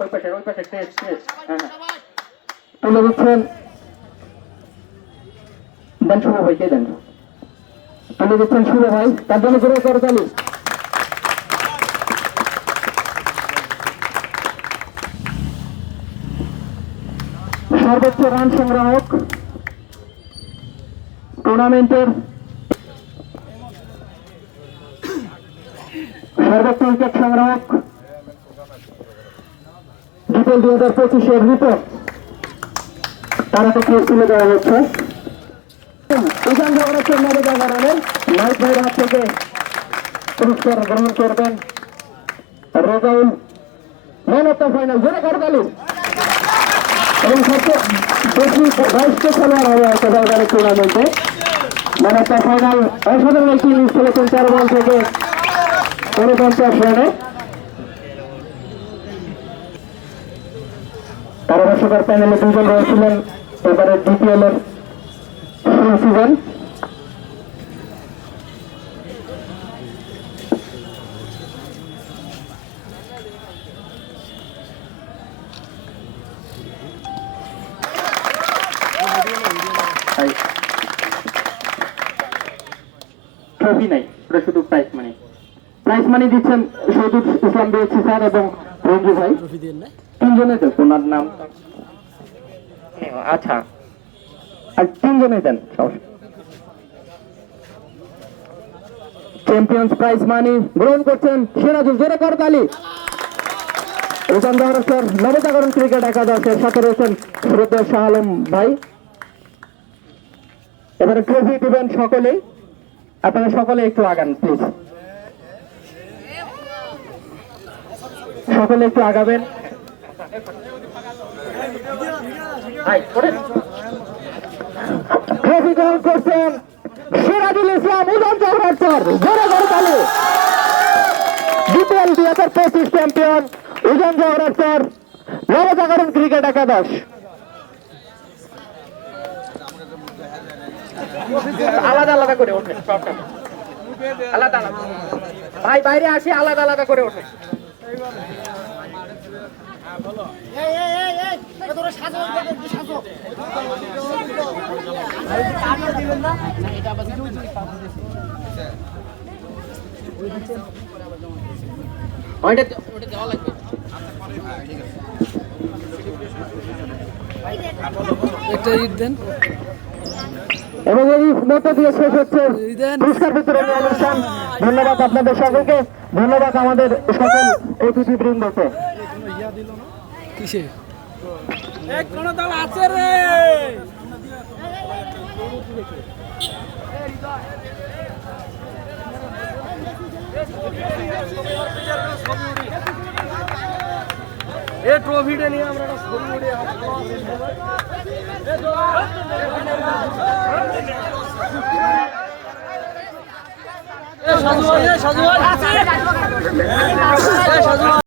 ওই পাশে টেস্ট হ্যাঁ তুলে দিচ্ছেন দেন শুভ ভাইকে দেন তুলে দিচ্ছেন শুভ ভাই তার জন্য জোরে করতালি সর্বোচ্চ রান সংগ্রাহক টুর্নামেন্টের সর্বোচ্চ উইকেট সংগ্রাহক বিপিএল 2025-এর রিপোর্ট তারা থেকে তুলে দেওয়া হচ্ছে নাইট ভাইয়ের হাত থেকে পুরস্কার গ্রহণ করবেন Rezaul man of the final জোরে করতালি এবং সবচেয়ে বেশি 22টা খেলোয়াড় হয়ে আছে বারবার টুর্নামেন্টে ম্যান অফ দ্য ফাইনাল অসাধারণ একটি ইনিংস খেলেছেন 4 বল থেকে 49 রানে পরামর্শকর প্যানেলে 2 জন রয়েছিলেন এবারে ডিপিএল এর সিজন ট্রফি নাই ওটা শুধু প্রাইজ মানি দিচ্ছেন শহীদুল ইসলাম দিয়েছি স্যার এবং রঞ্জু ভাই তিনজনে দেন ওনার নাম আচ্ছা আর তিনজনে দেন চ্যাম্পিয়ন্স প্রাইজ মানি গ্রহণ করছেন সিরাজুল জোরে করতালি স্যার নবজাগরণ ক্রিকেট একাদশের সাথে রয়েছেন শ্রদ্ধেয় শাহ আলম ভাই এবারে ট্রফি দিবেন সকলেই আপনারা সকলে একটু আগান প্লিজ সকলে একটু আগাবেন ট্রফি গ্রহণ করছেন সিরাজুল ইসলাম উজান জওহর স্যার জোরে করতালি বিপিএল 2025 চ্যাম্পিয়ন উজান জওহর স্যার নবজাগরণ ক্রিকেট একাদশ আলাদা আলাদা করে ওঠে আলাদা আলাদা ভাই বাইরে আসি আলাদা আলাদা করে ওঠে একটা ইট দেন এবং এই মধ্য দিয়ে শেষ হচ্ছে পুরস্কার বিতরণী অনুষ্ঠান ধন্যবাদ আপনাদের সকলকে ধন্যবাদ আমাদের সকল অতিথিবৃন্দকে কিসে এক কোন দল আছে রে এ ট্রফিটা নিয়ে আমরা একটা ছবি উড়ে সাজু ভাই